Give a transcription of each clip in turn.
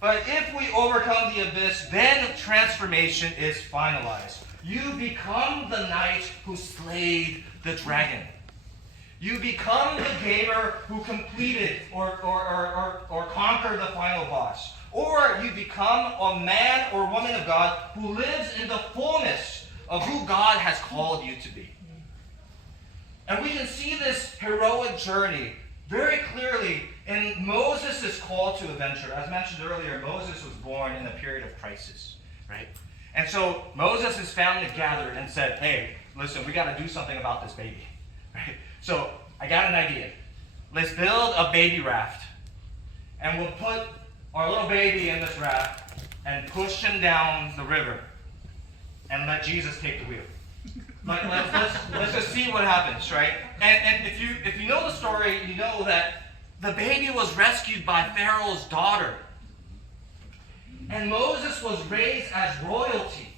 But if we overcome the abyss, then transformation is finalized. You become the knight who slayed the dragon. You become the gamer who completed or conquered the final boss. Or you become a man or woman of God who lives in the fullness of who God has called you to be. And we can see this heroic journey very clearly in Moses' call to adventure. As mentioned earlier, Moses was born in a period of crisis, right? And so Moses' family gathered and said, hey, listen, we got to do something about this baby, right? So I got an idea. Let's build a baby raft, and we'll put our little baby in this raft and push him down the river and let Jesus take the wheel. Like, let's just see what happens, right? And if you know the story, you know that the baby was rescued by Pharaoh's daughter. And Moses was raised as royalty.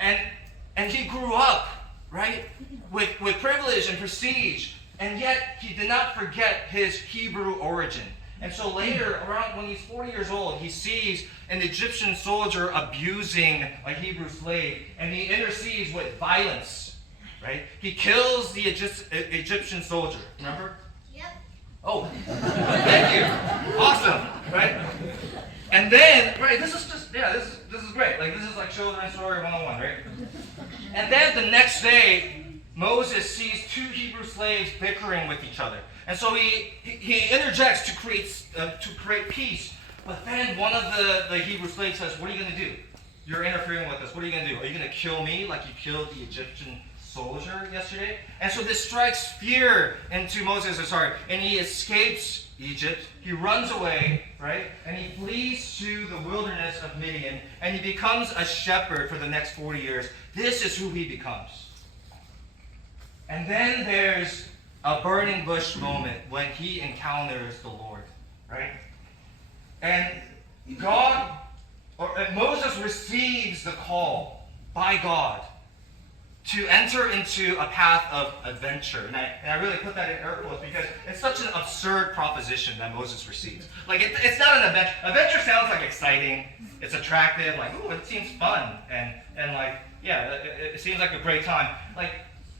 And he grew up, right, with privilege and prestige. And yet he did not forget his Hebrew origin. And so later, around when he's 40 years old, he sees an Egyptian soldier abusing a Hebrew slave, and he intercedes with violence, right? He kills the Egyptian soldier. Remember? Yep. Oh, thank you. Awesome, right? And then, right, this is great. Like, this is like children's story 101, right? And then the next day, Moses sees two Hebrew slaves bickering with each other. And so he interjects to create peace. But then one of the Hebrew slaves says, what are you going to do? You're interfering with us. What are you going to do? Are you going to kill me like you killed the Egyptian soldier yesterday? And so this strikes fear into Moses' heart. And he escapes Egypt. He runs away, right? And he flees to the wilderness of Midian. And he becomes a shepherd for the next 40 years. This is who he becomes. And then there's a burning bush moment when he encounters the Lord, right? And Moses receives the call by God to enter into a path of adventure. And I really put that in air quotes because it's such an absurd proposition that Moses receives. Like, it's not an adventure. Adventure sounds like exciting. It's attractive. Like, ooh, it seems fun. And like, yeah, it seems like a great time. Like,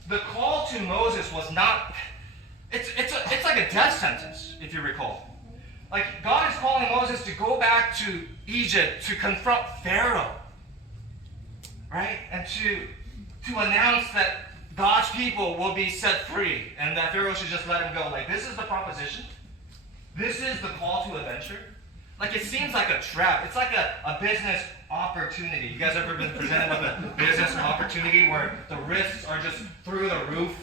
the call to Moses was not... It's like a death sentence, if you recall. Like, God is calling Moses to go back to Egypt to confront Pharaoh, right? And to announce that God's people will be set free and that Pharaoh should just let him go. Like, this is the proposition. This is the call to adventure. Like, it seems like a trap. It's like a business opportunity. You guys ever been presented with a business opportunity where the risks are just through the roof,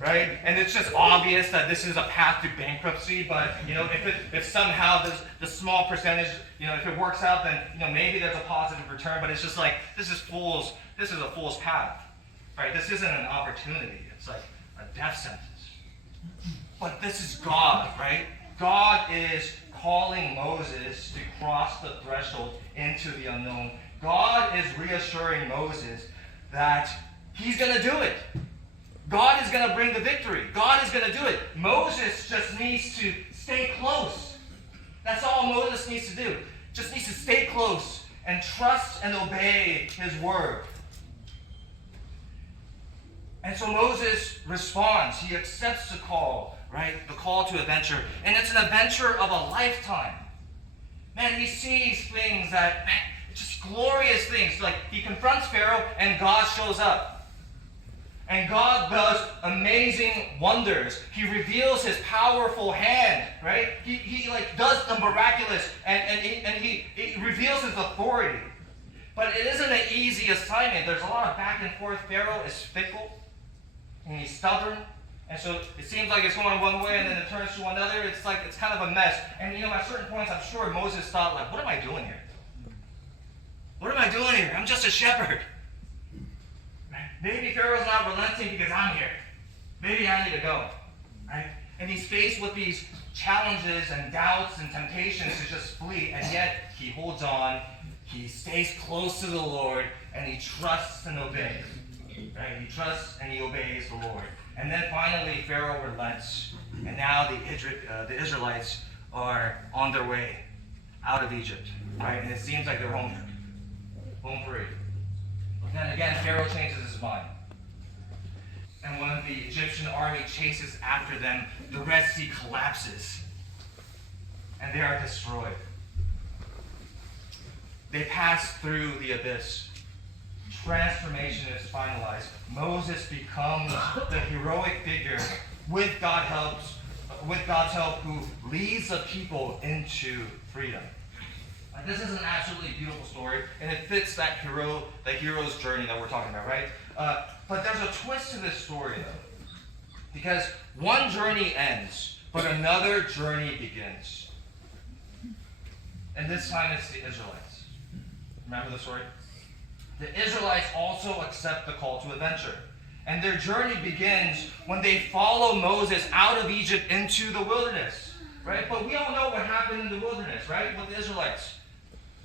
right? And it's just obvious that this is a path to bankruptcy, but, you know, if somehow the small percentage, you know, if it works out, then, you know, maybe there's a positive return, but it's just like, this is a fool's path, right? This isn't an opportunity. It's like a death sentence. But this is God, right? God is calling Moses to cross the threshold into the unknown. God is reassuring Moses that he's going to do it. God is going to bring the victory. God is going to do it. Moses just needs to stay close. That's all Moses needs to do. Just needs to stay close and trust and obey his word. And so Moses responds. He accepts the call, right? The call to adventure. And it's an adventure of a lifetime. Man, he sees things that, just glorious things. Like, he confronts Pharaoh and God shows up. And God does amazing wonders. He reveals his powerful hand, right? He does the miraculous and he reveals his authority. But it isn't an easy assignment. There's a lot of back and forth. Pharaoh is fickle and he's stubborn. And so it seems like it's going one way and then it turns to another. It's like, it's kind of a mess. And you know, at certain points, I'm sure Moses thought, like, what am I doing here? What am I doing here? I'm just a shepherd. Maybe Pharaoh's not relenting because I'm here. Maybe I need to go. Right? And he's faced with these challenges and doubts and temptations to just flee. And yet he holds on. He stays close to the Lord. And he trusts and obeys. Right? He trusts and he obeys the Lord. And then finally Pharaoh relents. And now the Israelites are on their way. out of Egypt, right? And it seems like they're home free. But then again, Pharaoh changes his mind. And when the Egyptian army chases after them, the Red Sea collapses. And they are destroyed. They pass through the abyss. Transformation is finalized. Moses becomes the heroic figure with God's help, who leads the people into freedom. This is an absolutely beautiful story, and it fits the hero's journey that we're talking about, right? But there's a twist to this story, though, because one journey ends, but another journey begins. And this time it's the Israelites. Remember the story? The Israelites also accept the call to adventure. And their journey begins when they follow Moses out of Egypt into the wilderness. Right? But we all know what happened in the wilderness, right? With the Israelites.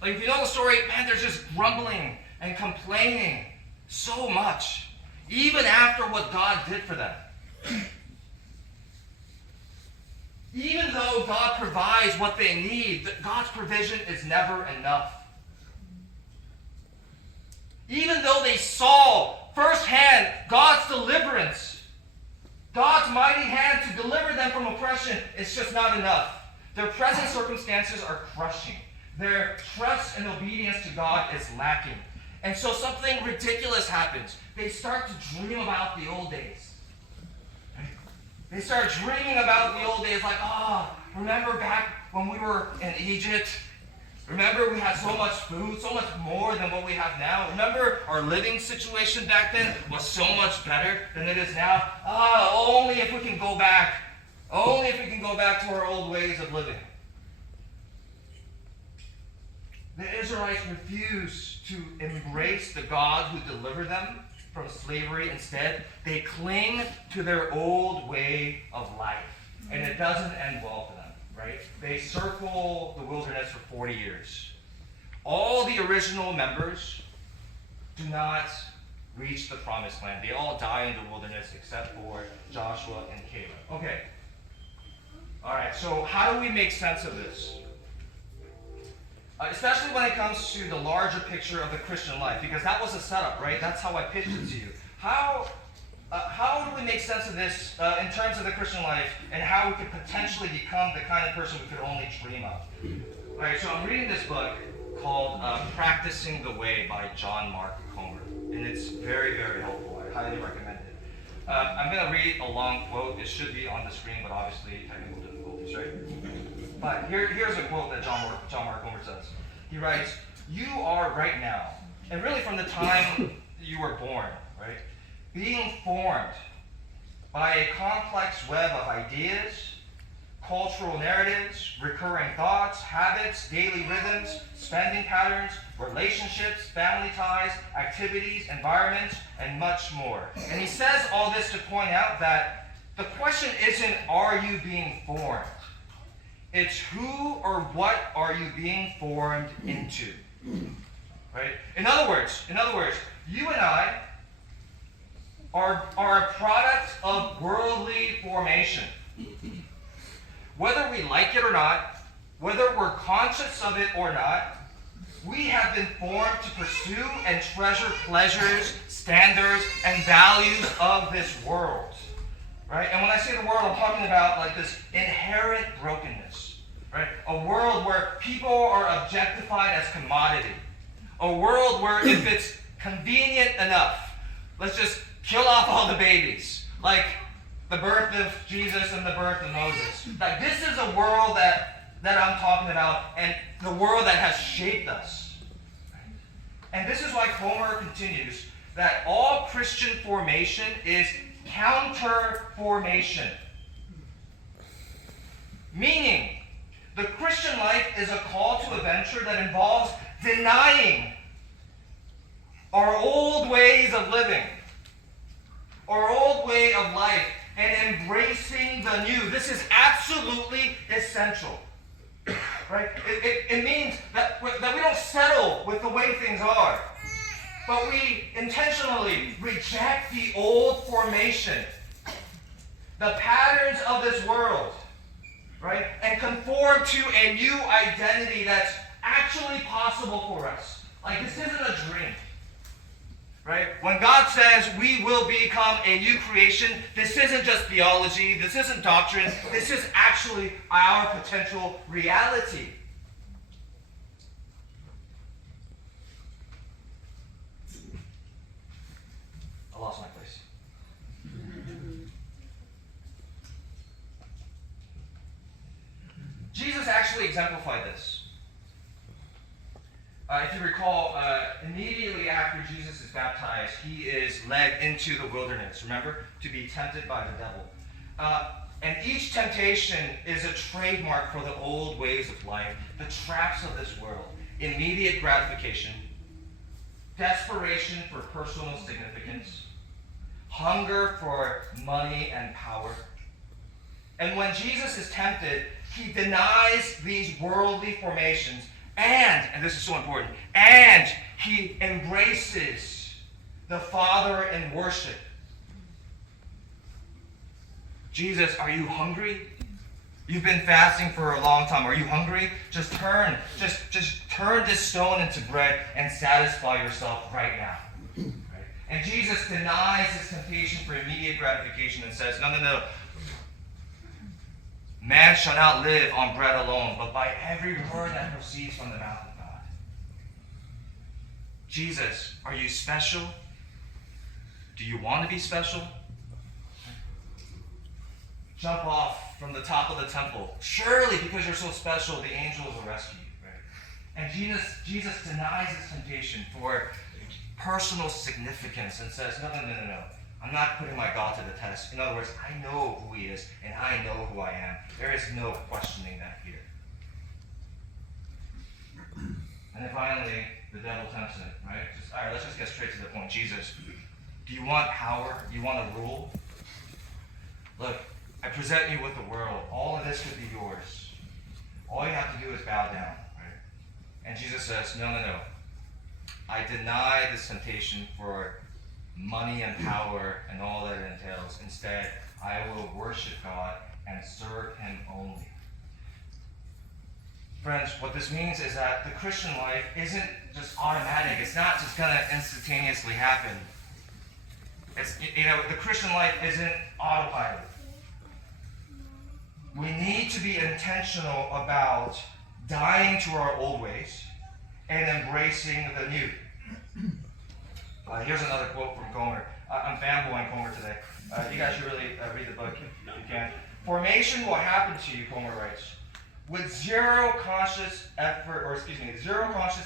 Like, if you know the story, man, they're just grumbling and complaining so much. Even after what God did for them. Even though God provides what they need, God's provision is never enough. Even though they saw firsthand God's deliverance, God's mighty hand to deliver them from oppression, it's just not enough. Their present circumstances are crushing. Their trust and obedience to God is lacking. And so something ridiculous happens. They start to dream about the old days. They start dreaming about the old days, like, remember back when we were in Egypt? Remember we had so much food, so much more than what we have now? Remember our living situation back then was so much better than it is now? Only if we can go back. Only if we can go back to our old ways of living. The Israelites refuse to embrace the God who delivered them from slavery. Instead, they cling to their old way of life. And it doesn't end well for them, right? They circle the wilderness for 40 years. All the original members do not reach the promised land. They all die in the wilderness except for Joshua and Caleb. Okay. All right, so how do we make sense of this? Especially when it comes to the larger picture of the Christian life, because that was a setup, right? That's how I pitched it to you. How do we make sense of this in terms of the Christian life, and how we could potentially become the kind of person we could only dream of? All right, so I'm reading this book called Practicing the Way by John Mark Comer, and it's very, very helpful. I highly recommend it. I'm going to read a long quote. It should be on the screen, but obviously technical difficulties, right? But here's a quote that John Mark Comer says. He writes, "You are right now, and really from the time you were born, right, being formed by a complex web of ideas, cultural narratives, recurring thoughts, habits, daily rhythms, spending patterns, relationships, family ties, activities, environments, and much more." And he says all this to point out that the question isn't, are you being formed? It's who or what are you being formed into, right? In other words, you and I are a product of worldly formation. Whether we like it or not, whether we're conscious of it or not, we have been formed to pursue and treasure pleasures, standards, and values of this world. Right? And when I say the world, I'm talking about like this inherent brokenness. Right? A world where people are objectified as commodity. A world where if it's convenient enough, let's just kill off all the babies. Like the birth of Jesus and the birth of Moses. Like this is a world that I'm talking about, and the world that has shaped us. And this is why Comer continues that all Christian formation is counter-formation. Meaning, the Christian life is a call to adventure that involves denying our old ways of living, our old way of life, and embracing the new. This is absolutely essential. Right? It means that we don't settle with the way things are, but we intentionally reject the old formation, the patterns of this world, right? And conform to a new identity that's actually possible for us. Like, this isn't a dream. Right? When God says we will become a new creation, this isn't just theology, this isn't doctrine, this is actually our potential reality. I lost my place. Jesus actually exemplified this. If you recall, immediately after Jesus is baptized, he is led into the wilderness, remember, to be tempted by the devil. And each temptation is a trademark for the old ways of life, the traps of this world. Immediate gratification, desperation for personal significance, hunger for money and power. And when Jesus is tempted, he denies these worldly formations, and this is so important, and he embraces the Father in worship. Jesus, are you hungry? You've been fasting for a long time. Are you hungry? Just turn this stone into bread and satisfy yourself right now. Right? And Jesus denies this temptation for immediate gratification and says, no. Man shall not live on bread alone, but by every word that proceeds from the mouth of God. Jesus, are you special? Do you want to be special? Jump off from the top of the temple. Surely, because you're so special, the angels will rescue you. Right? And Jesus denies this temptation for personal significance and says, no. I'm not putting my God to the test. In other words, I know who he is, and I know who I am. There is no questioning that here. And then finally, the devil tempts him, right? All right, let's just get straight to the point. Jesus, do you want power? Do you want to rule? Look, I present you with the world. All of this could be yours. All you have to do is bow down, right? And Jesus says, no. I deny this temptation for money and power and all that it entails. Instead, I will worship God and serve him only. Friends, what this means is that the Christian life isn't just automatic. It's not just going to instantaneously happen. The Christian life isn't autopilot. We need to be intentional about dying to our old ways and embracing the new. Here's another quote from Comer. I'm fanboying Comer today. You guys should really read the book if you can. Formation will happen to you, Comer writes, with zero conscious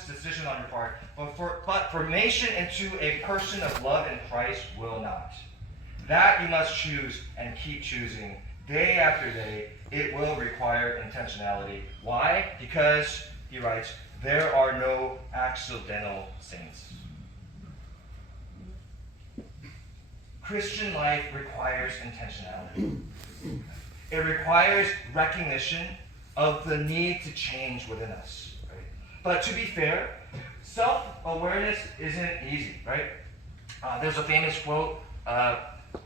decision on your part, but formation into a person of love in Christ will not. That you must choose and keep choosing day after day. It will require intentionality. Why? Because, he writes, there are no accidental saints. Christian life requires intentionality. It requires recognition of the need to change within us. Right? But to be fair, self-awareness isn't easy, right? There's a famous quote,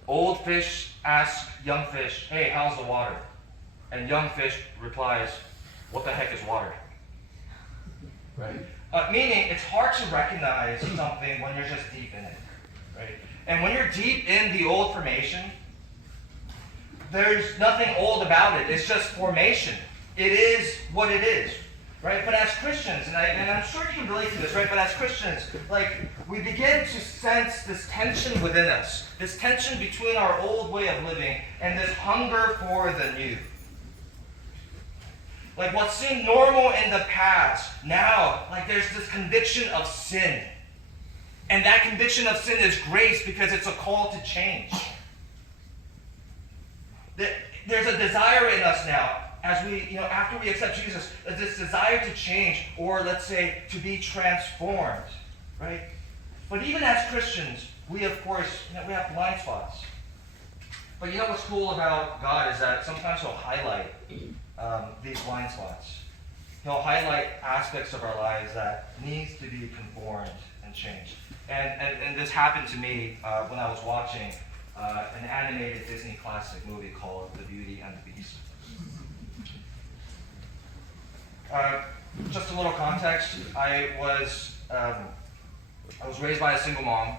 old fish asks young fish, hey, how's the water? And young fish replies, what the heck is water? Right? Meaning, it's hard to recognize something when you're just deep in it. Right? And when you're deep in the old formation, there's nothing old about it. It's just formation. It is what it is, right? But as Christians, and I'm sure you can relate to this, right? But as Christians, we begin to sense this tension within us, this tension between our old way of living and this hunger for the new. Like what seemed normal in the past, now, there's this conviction of sin. And that conviction of sin is grace because it's a call to change. There's a desire in us now, as we, after we accept Jesus, this desire to change, or let's say, to be transformed, right? But even as Christians, we of course, we have blind spots. But what's cool about God is that sometimes he'll highlight these blind spots. He'll highlight aspects of our lives that needs to be conformed and changed. And this happened to me when I was watching an animated Disney classic movie called The Beauty and the Beast. Just a little context. I was raised by a single mom.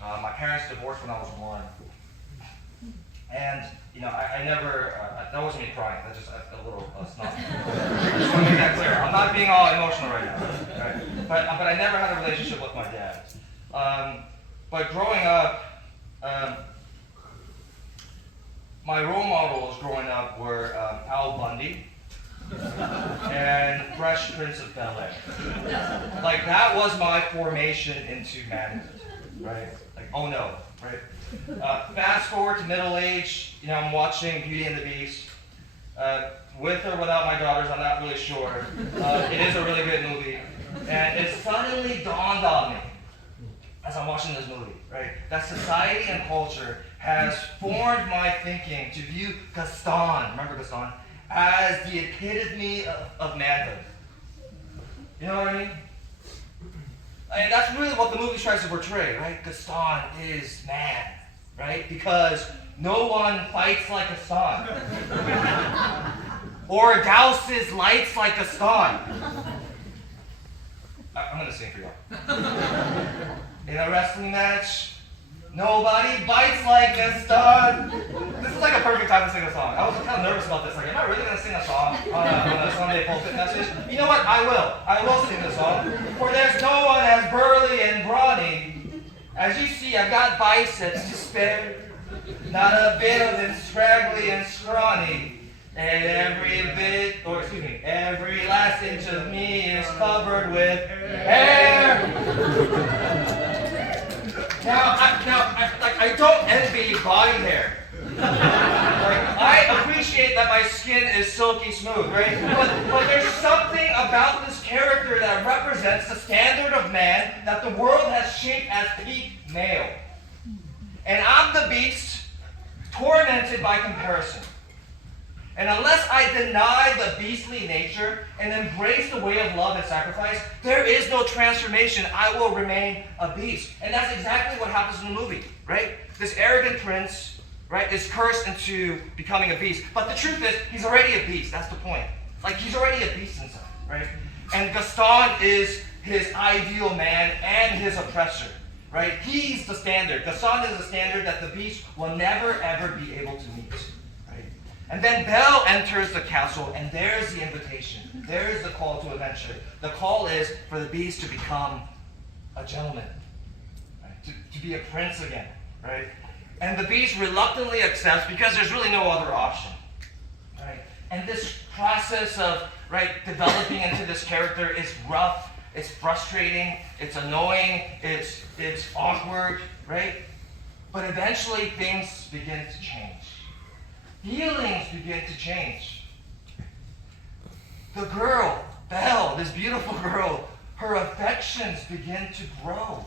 My parents divorced when I was 1. And, I never, that wasn't me crying, that's just a little snot. I just want to make that clear. I'm not being all emotional right now. Right? But I never had a relationship with my dad. But growing up, my role models growing up were Al Bundy and Fresh Prince of Bel-Air. Like, that was my formation into manhood, right? Like, oh no, right? Fast forward to middle age, I'm watching Beauty and the Beast. With or without my daughters, I'm not really sure. It is a really good movie. And it suddenly dawned on me, as I'm watching this movie, right, that society and culture has formed my thinking to view Gaston, remember Gaston, as the epitome of manhood. You know what I mean? And that's really what the movie tries to portray, right? Gaston is man, right? Because no one fights like Gaston. Or douses lights like Gaston. I'm going to sing for y'all. In a wrestling match, nobody bites like Gaston. This is like a perfect time to sing a song. I was kind of nervous about this. Like, am I really going to sing a song on a Sunday pulpit message? You know what? I will. I will sing the song. For there's no one as burly and brawny. As you see, I've got biceps to spare. Not a bit of them scraggly and scrawny. And every last inch of me is covered with hair. I don't envy body hair. I appreciate that my skin is silky smooth, right? But there's something about this character that represents the standard of man that the world has shaped as peak male. And I'm the beast, tormented by comparison. And unless I deny the beastly nature and embrace the way of love and sacrifice, there is no transformation. I will remain a beast. And that's exactly what happens in the movie, right? This arrogant prince, right, is cursed into becoming a beast. But the truth is, he's already a beast. That's the point. Like, he's already a beast inside, right? And Gaston is his ideal man and his oppressor, right? He's the standard. Gaston is the standard that the beast will never, ever be able to meet. And then Belle enters the castle, and there's the invitation. There's the call to adventure. The call is for the beast to become a gentleman, right? to be a prince again, right? And the beast reluctantly accepts because there's really no other option, right? And this process of, right, developing into this character is rough, it's frustrating, it's annoying, it's awkward, right? But eventually things begin to change. Feelings begin to change. The girl, Belle, this beautiful girl, her affections begin to grow.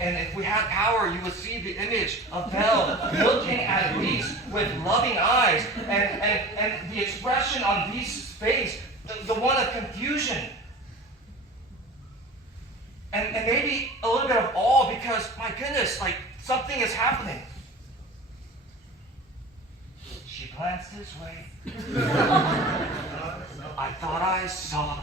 And if we had power, you would see the image of Belle looking at Beast with loving eyes, and the expression on Beast's face, the one of confusion. And maybe a little bit of awe because, my goodness, like, something is happening. She glanced this way. I thought I saw.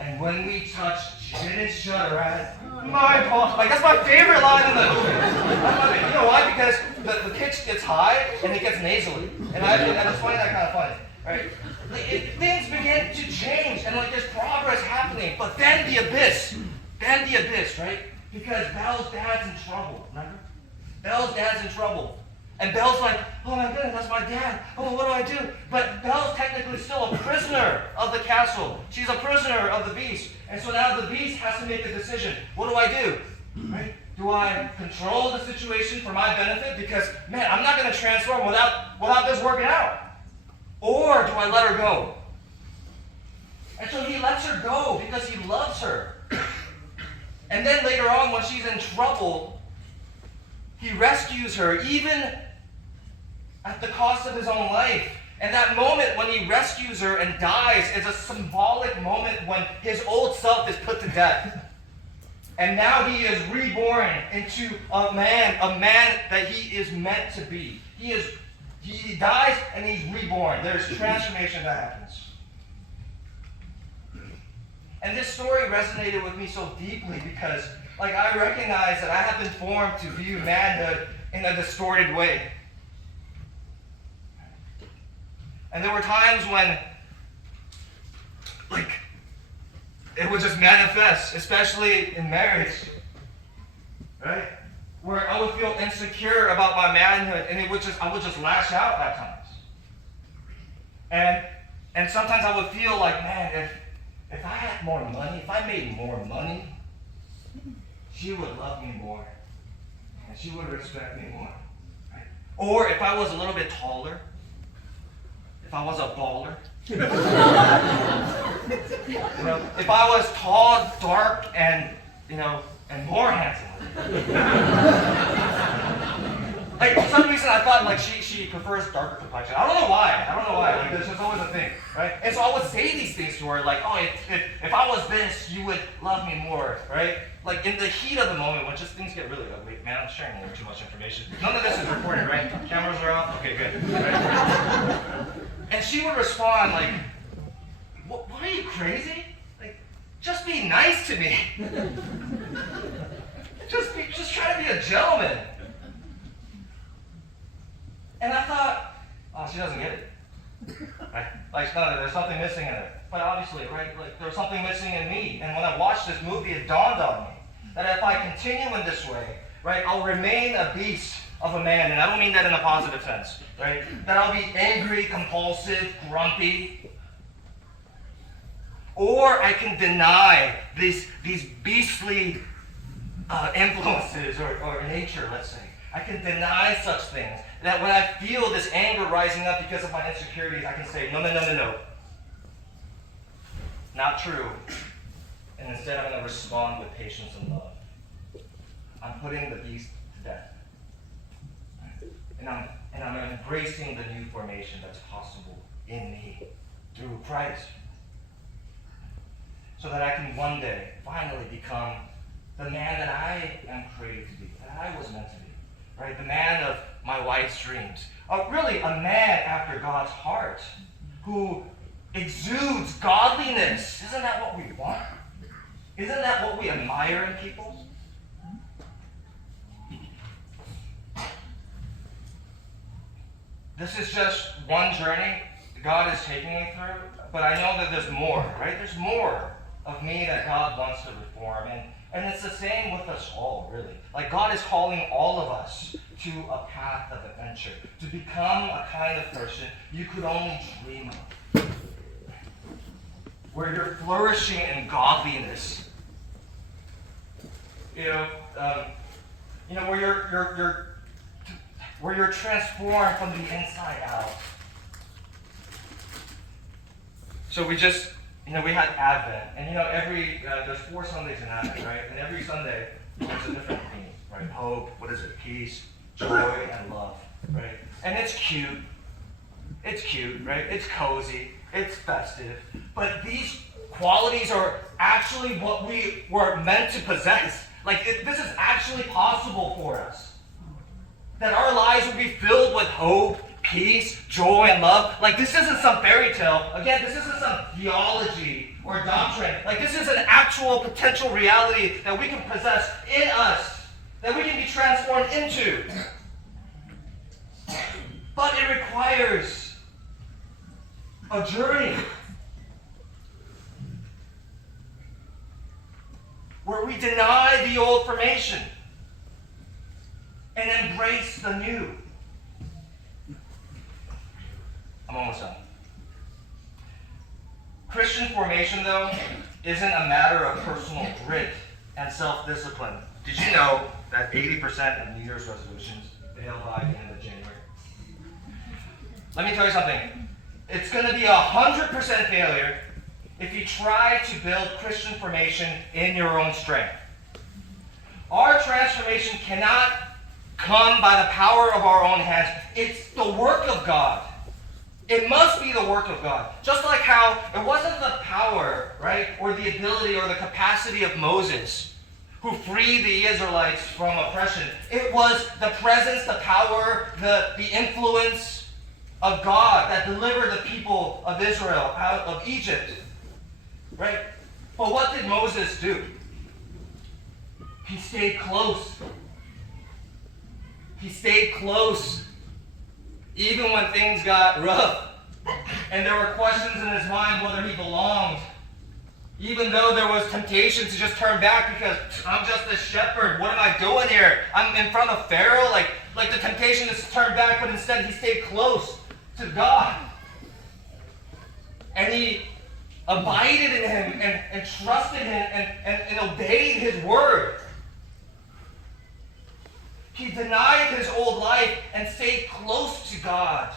And when we touched, she didn't shudder at my paw. Like, that's my favorite line in the movie. You know why? Because the pitch gets high and it gets nasally. And I just find that kind of funny, right? Like, things begin to change and like there's progress happening. But then the abyss, right? Because Belle's dad's in trouble, remember? Belle's dad's in trouble. And Belle's like, oh my goodness, that's my dad. Oh, what do I do? But Belle's technically still a prisoner of the castle. She's a prisoner of the beast. And so now the beast has to make a decision. What do I do? Right? Do I control the situation for my benefit? Because, man, I'm not going to transform without this working out. Or do I let her go? And so he lets her go because he loves her. And then later on, when she's in trouble, he rescues her, even at the cost of his own life. And that moment when he rescues her and dies is a symbolic moment when his old self is put to death. And now he is reborn into a man that he is meant to be. He dies and he's reborn. There's transformation that happens. And this story resonated with me so deeply because, like, I recognize that I have been formed to view manhood in a distorted way. And there were times when, like, it would just manifest, especially in marriage, right? Where I would feel insecure about my manhood, and I would just lash out at times. And sometimes I would feel like, man, if I had more money, if I made more money, she would love me more, and she would respect me more. Right? Or if I was a little bit taller, if I was a baller, if I was tall, dark, and more handsome. Like, for some reason I thought like she prefers darker complexion. I don't know why. Like, there's just always a thing, right? And so I would say these things to her, like, oh, if I was this, you would love me more, right? Like in the heat of the moment when just things get really ugly. Man, I'm sharing a little too much information. None of this is recorded, right? Cameras are off? Okay, good. Right? And she would respond like, what are you, crazy? Like, just be nice to me. Just try to be a gentleman. And I thought, oh, she doesn't get it. Right? Like, no, there's something missing in it. But obviously, right, like there's something missing in me. And when I watched this movie, it dawned on me that if I continue in this way, right, I'll remain a beast of a man. And I don't mean that in a positive sense, right? That I'll be angry, compulsive, grumpy. Or I can deny these beastly influences or nature, let's say. I can deny such things. That when I feel this anger rising up because of my insecurities, I can say, no. Not true. And instead I'm going to respond with patience and love. I'm putting the beast to death. And I'm embracing the new formation that's possible in me through Christ. So that I can one day finally become the man that I am created to be, that I was meant to be. Right? The man of my wife's dreams. Really, a man after God's heart who exudes godliness. Isn't that what we want? Isn't that what we admire in people? This is just one journey God is taking me through, but I know that there's more, right? There's more of me that God wants to reform. And it's the same with us all, really. Like, God is calling all of us to a path of adventure, to become a kind of person you could only dream of. Where you're flourishing in godliness. Where you're transformed from the inside out. So we had Advent, and there's 4 Sundays in Advent, right? And every Sunday there's a different theme, right? Hope, peace, joy, and love, right? And it's cute, right? It's cozy, it's festive, but these qualities are actually what we were meant to possess. Like, this is actually possible for us. That our lives would be filled with hope, peace, joy, and love. Like, this isn't some fairy tale. Again, this isn't some theology or doctrine. Like, this is an actual potential reality that we can possess in us, that we can be transformed into. But it requires a journey where we deny the old formation and embrace the new. I'm almost done. Christian formation, though, isn't a matter of personal grit and self-discipline. Did you know that 80% of New Year's resolutions fail by the end of January? Let me tell you something. It's going to be 100% failure if you try to build Christian formation in your own strength. Our transformation cannot come by the power of our own hands. It's the work of God. It must be the work of God. Just like how it wasn't the power, right, or the ability or the capacity of Moses who freed the Israelites from oppression. It was the presence, the power, the influence of God that delivered the people of Israel out of Egypt. Right? But what did Moses do? He stayed close. He stayed close. Even when things got rough and there were questions in his mind whether he belonged. Even though there was temptation to just turn back because I'm just a shepherd. What am I doing here? I'm in front of Pharaoh. Like the temptation is to turn back, but instead he stayed close to God. And he abided in him and trusted him and obeyed his word. He denied his old life and stayed close to God.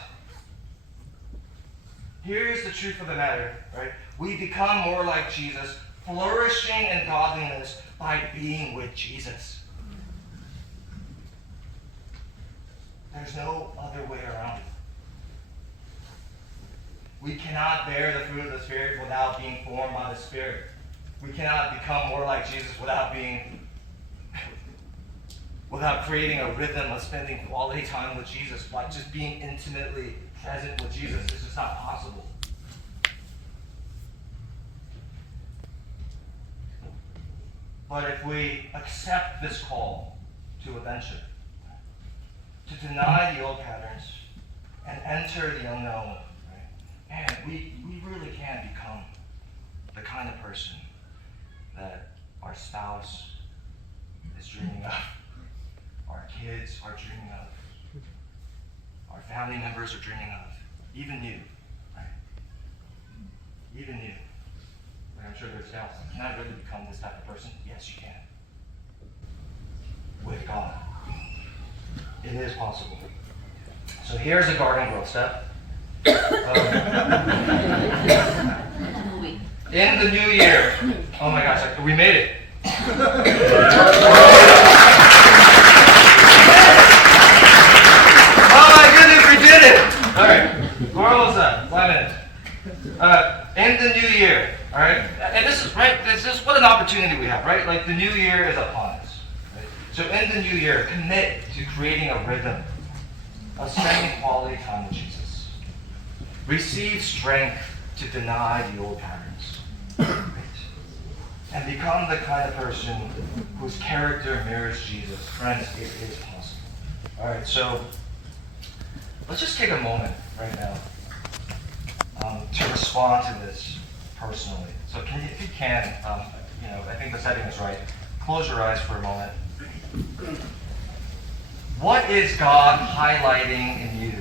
Here's the truth of the matter, right? We become more like Jesus, flourishing in godliness by being with Jesus. There's no other way around it. We cannot bear the fruit of the Spirit without being formed by the Spirit. We cannot become more like Jesus without creating a rhythm of spending quality time with Jesus, by just being intimately present with Jesus. This is not possible. But if we accept this call to adventure, to deny the old patterns and enter the unknown, right? Man, we really can become the kind of person that our spouse is dreaming of, our kids are dreaming of, our family members are dreaming of, even you, right? Even you. Like I'm sure there's doubts. Can I really become this type of person? Yes, you can. With God. It is possible. So here's a garden growth step. In the new year, oh my gosh, we made it. Oh my goodness, we did it! Alright, Gorlo's up, 5 minutes. In the new year, alright? And this is, right, this is what an opportunity we have, right? Like the new year is upon us. Right? So in the new year, commit to creating a rhythm of spending quality time with Jesus. Receive strength to deny the old patterns. Right? And become the kind of person whose character mirrors Jesus. Friends, it is possible. Alright, so let's just take a moment right now to respond to this personally. So if you can, I think the setting is right. Close your eyes for a moment. What is God highlighting in you?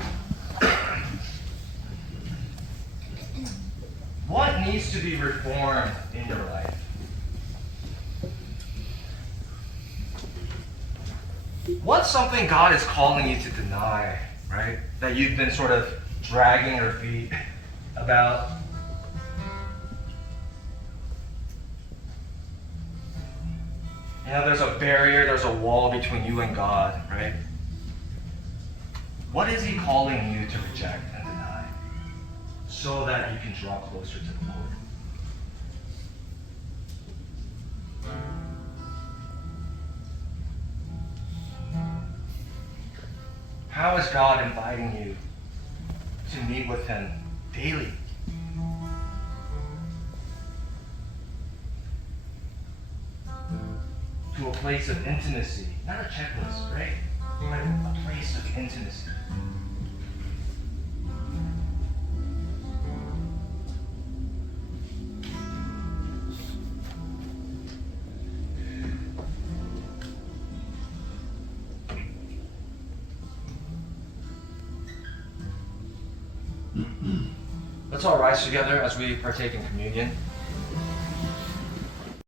What needs to be reformed in your life? What's something God is calling you to deny, right? That you've been sort of dragging your feet about? You know, there's a barrier, there's a wall between you and God, right? What is He calling you to reject and deny so that you can draw closer to the Lord? How is God inviting you to meet with Him daily? To a place of intimacy, not a checklist, right? But a place of intimacy. Let's all rise together as we partake in communion.